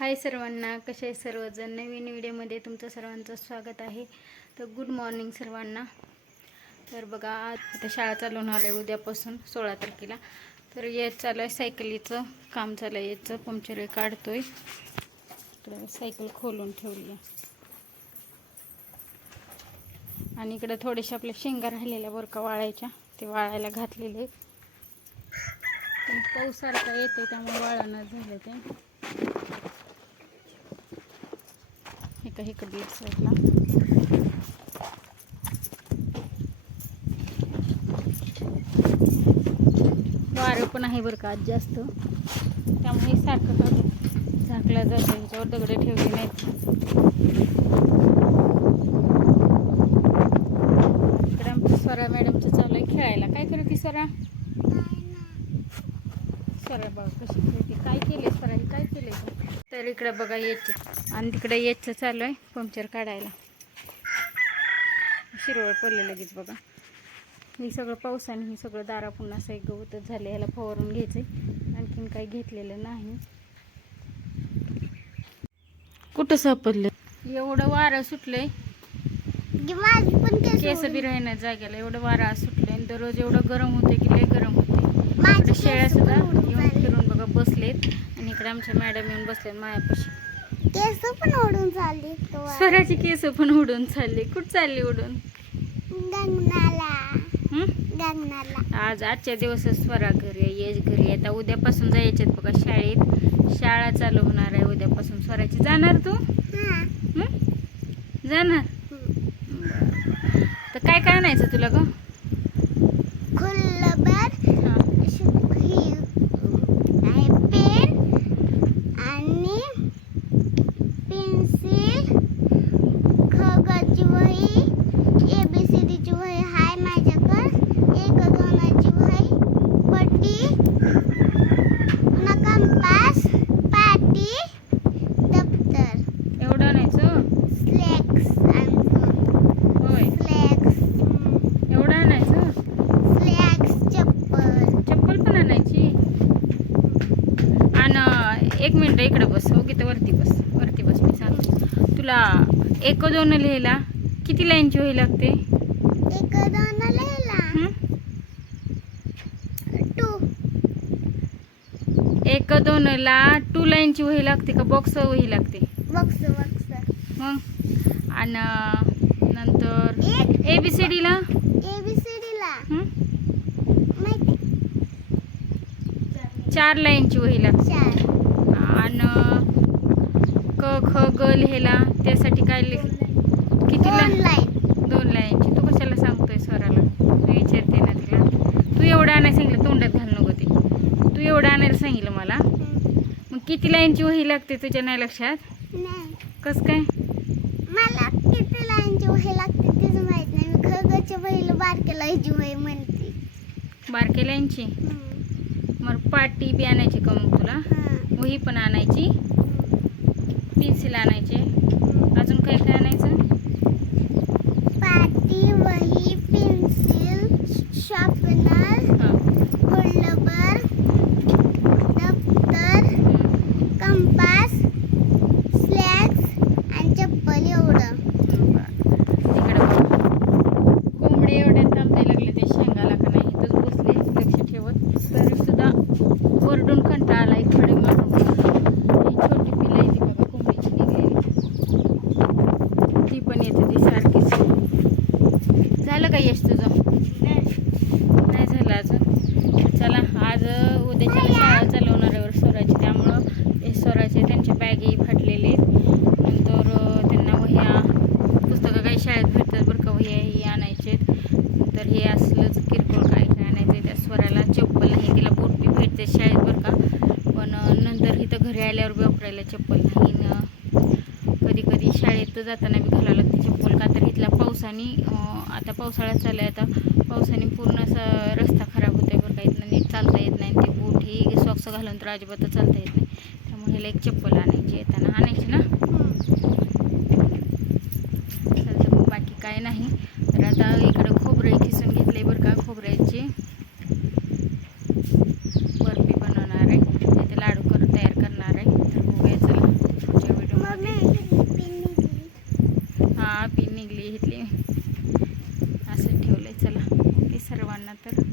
हाय सर्वांना कसे आहे सर्वजण? नवीन व्हिडिओमध्ये तुमचं सर्वांचं स्वागत आहे. तर गुड मॉर्निंग सर्वांना. तर बघा आज आता शाळा चालू होणार आहे उद्यापासून सोळा तारखेला. तर येत चालू आहे सायकलीचं काम चालू आहे याचं पंक्चर आहे तर सायकल खोलून ठेवली आहे आणि इकडं थोडेसे आपल्या शेंगा राहिलेल्या बरं का वाळायच्या ते वाळायला घातलेले पण पाऊस सारखा येते त्यामुळे वाळानं झालं ते. हे इकडे एक साईडला वारं पण आहे बरं का आज जास्त. त्यामुळे सारखं झाकला जातं ह्याच्यावर दगडे ठेवले नाहीत. इकडे आमचं स्वरा मॅडमचं चालू आहे खेळायला. काय करते स्वरा स्वरा बघा कशी खेळते? काय केले स्वराने काय केले तर इकडे बघा याचं आणि तिकडे याचं चालू आहे पंक्चर काढायला. शिरवळ पडलं लगेच बघा. हे सगळं पावसाने हे सगळं दारा पुन्हा असं एक गवतच झालं ह्याला फवारून घ्यायचं आणखीन काही घेतलेलं नाही. कुठं सापडलं? एवढं वारं सुटलंय. केस बी राहिना जागेला एवढं वारं सुटलंय. आणि दररोज एवढं गरम होते की लय गरम होते शेळ्या सुद्धा येऊन फिरून बघा बसलेत. इकडे आमच्या मॅडम येऊन बसलेत मायापाशी. केस पण ओढून चालली स्वराची केस पण उडून चालली. कुठं चालली उडून? गंगनाला? गंगनाला. आज आजच्या दिवस स्वरा घरी आहे येस घरी आहे. आता उद्यापासून जायचे बघा शाळेत. शाळा चालू होणार आहे उद्यापासून. स्वराची जाणार तू? जाणार. तर काय काय आणायचं तुला ग? खुल्लबर हां ही आहे पेन आणि पेन्सिल खगाची वही ए बी सी डीची वही हाय माझ्याकडं एक दोनाची वही पट्टी पुन्हा कंपास पाटी दप्तर एवढं आणायचं स्लेक्स आणखी होय स्लेक्स एवढं आणायचं स्लेक्स चप्पल चप्पल पण आणायची आणि एक मिनटं इकडे बस. हो की वरती बस. वरती बस मी सांगतो. तुला एक दोन लिहायला किती लाईनची वही लागते? एक दोन लिहिला? टू. एक दोनला टू लाईनची वही लागते का बॉक्स वही लागते? बक्स बक्स मग? आणि नंतर A B C Dila A B C डीला चार लाईनची वही लागते. आणि क ख ग लिहायला त्यासाठी काय लिह किती लाईन. दोन लाईनची. तू कशाला सांगतोय स्वराला? मी विचारते ना तिला. तू एवढं आणायला सांगितलं तोंडात घाल नको ते. तू एवढं आणायला सांगितलं मला. मग किती लाईनची वही लागते तुझ्या नाही लक्षात? नाही. कसं काय? मला किती लाईनची वही लागते तेच माहीत नाही. मी खगाच्या वहीला बारक्या लाईनची वही म्हणते. बारके लाईनची. मग पाटी बी आणायची का मग तुला? हं. वही पण आणायची. पेन्सिल आणायचे. अजून काय काय आणायचं पाटी वही पेन्सिल शार्पनर हां खुल्लबर दप्तर हं. कंपास स्लॅक्स आणि चप्पल एवढं तिकडे कोंबडे एवढ्या थांबते लागले ते शेंगाला का नाही इथंच बसले लक्ष ठेवत तरी सुद्धा वरडून कंटाळा आला एक खडी मारून ही छोटी पिलं आहे ती बघा कोंबडीची निघलेली ती पण येते ती सारखीच झालं का यश तुझं नाही झालं अजून तर चला आज उद्याच्या शाळा चालवणार आहे स्वराची त्यामुळं हे स्वराचे त्यांचे बॅगी फाटलेले. आहेत नंतर त्यांना वह्या पुस्तकं काही शाळेत भेटतात बरं का वह्या ही आणायचे तर हे असलंच किरकोळ काय काय आणायचं त्या स्वराला. चप्पल नाही तिला बोट बी भेटते शाळेत बरं का. पण नंतर इथं घरी आल्यावर बी वापरायला चप्पल नाही न. कधी कधी शाळेत जाताना बी घालावं लागते चप्पल. का तर इथला पावसाने आता पावसाळा चालू आहे आता पावसाने पूर्ण असा रस्ता खराब होतोय बरं का. इथनं नीट चालता येत नाही. ते बूट ही सॉक्स घालून तर अजिबातच चालता येत नाही. तिला एक चप्पल आणायची आहे त्यांना आणायची ना? तर बाकी काय नाही. तर आता इकडं खोबरे खिसून घेतले बरं का खोबऱ्याचे. बर्फी बनवणार आहे. ते लाडू कर तयार करणार आहे. तर बघूया चला. पुढच्या व्हिडिओ हां पिन निघली घेतली असं ठेवलं आहे चला. ओके सर्वांना तर.